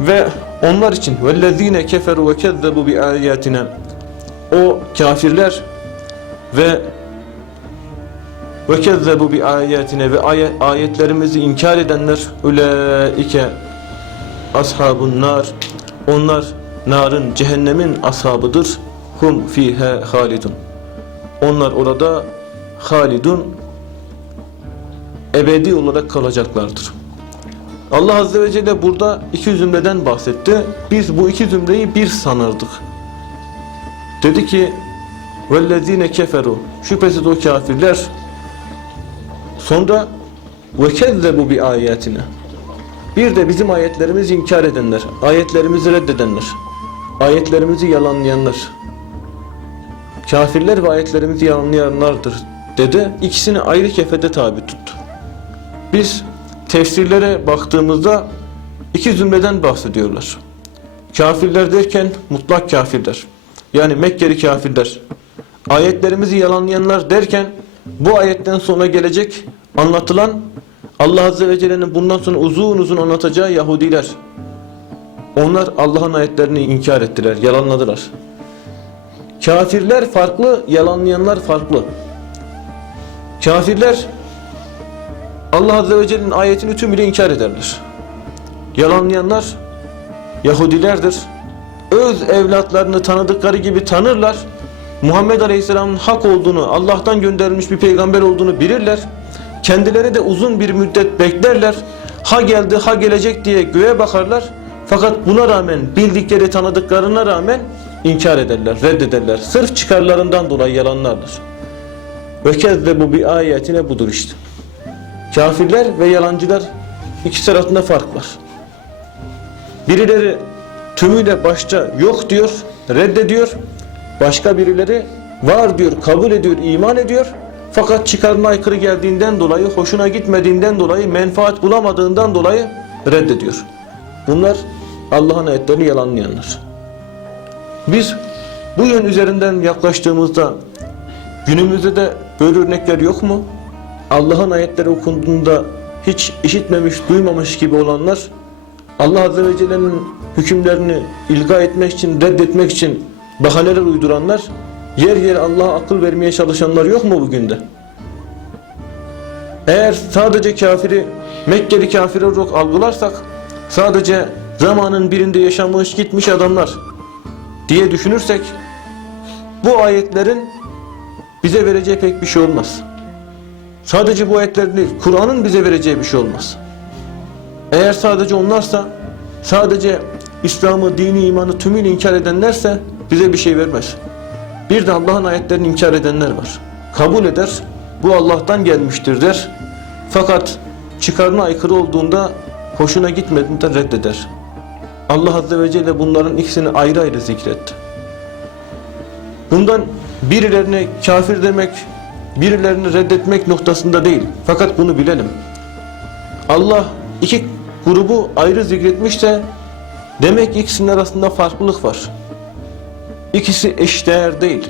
Ve onlar için vellezine keferu ve kezzebu bi ayatina o kafirler ve ve kezzebu bi ayetine ve ayet, ayetlerimizi inkar edenler ulaike ashabun nar onlar narın cehennemin ashabıdır. Hum fiha halidun onlar orada halidun ebedi olarak kalacaklardır. Allah Azze ve Celle burada iki zümreden bahsetti. Biz bu iki zümreyi bir sanırdık. Dedi ki وَالَّذ۪ينَ keferu Şüphesiz o kafirler sonra وَكَذَّبُوا bi ayetine Bir de bizim ayetlerimizi inkar edenler, ayetlerimizi reddedenler, ayetlerimizi yalanlayanlar. Kafirler ve ayetlerimizi yalanlayanlardır dedi. İkisini ayrı kefede tabi tuttu. Biz tefsirlere baktığımızda iki zümreden bahsediyorlar. Kafirler derken mutlak kafirler. Yani Mekkeli kafirler. Ayetlerimizi yalanlayanlar derken bu ayetten sonra gelecek anlatılan Allah Azze ve Celle'nin bundan sonra uzun uzun anlatacağı Yahudiler. Onlar Allah'ın ayetlerini inkar ettiler, yalanladılar. Kafirler farklı, yalanlayanlar farklı. Kafirler Allah Azze ve Celle'nin ayetini tümüyle inkar ederler. Yalanlayanlar Yahudilerdir. Öz evlatlarını tanıdıkları gibi tanırlar. Muhammed Aleyhisselam'ın hak olduğunu, Allah'tan gönderilmiş bir peygamber olduğunu bilirler. Kendileri de uzun bir müddet beklerler. Ha geldi, ha gelecek diye göğe bakarlar. Fakat buna rağmen, bildikleri, tanıdıklarına rağmen inkar ederler, reddederler. Sırf çıkarlarından dolayı yalanlarlar. Ve kezzebu bi ayetine budur işte. Kafirler ve yalancılar ikisi arasında fark var. Birileri tümüyle başta yok diyor, reddediyor. Başka birileri var diyor, kabul ediyor, iman ediyor. Fakat çıkarına aykırı geldiğinden dolayı, hoşuna gitmediğinden dolayı, menfaat bulamadığından dolayı reddediyor. Bunlar Allah'ın ayetlerini yalanlayanlar. Biz bu yön üzerinden yaklaştığımızda günümüzde de böyle örnekler yok mu? Allah'ın ayetleri okunduğunda hiç işitmemiş, duymamış gibi olanlar Allah Azze ve Celle'nin hükümlerini ilga etmek için, reddetmek için bahaneler uyduranlar yer yer Allah'a akıl vermeye çalışanlar yok mu bugün de? Eğer sadece kafiri Mekkeli kafir olarak algılarsak sadece zamanın birinde yaşamış gitmiş adamlar diye düşünürsek bu ayetlerin bize vereceği pek bir şey olmaz. Sadece bu ayetler değil, Kur'an'ın bize vereceği bir şey olmaz. Eğer sadece onlarsa, sadece İslam'ı, dini, imanı tümüyle inkar edenlerse bize bir şey vermez. Bir de Allah'ın ayetlerini inkar edenler var. Kabul eder, bu Allah'tan gelmiştir der. Fakat çıkarına aykırı olduğunda, hoşuna gitmediğinde reddeder. Allah Azze ve Celle bunların ikisini ayrı ayrı zikretti. Bundan birilerine kafir demek, birilerini reddetmek noktasında değil. Fakat bunu bilelim. Allah iki grubu ayrı zikretmişse demek ki ikisinin arasında farklılık var. İkisi eşdeğer değil.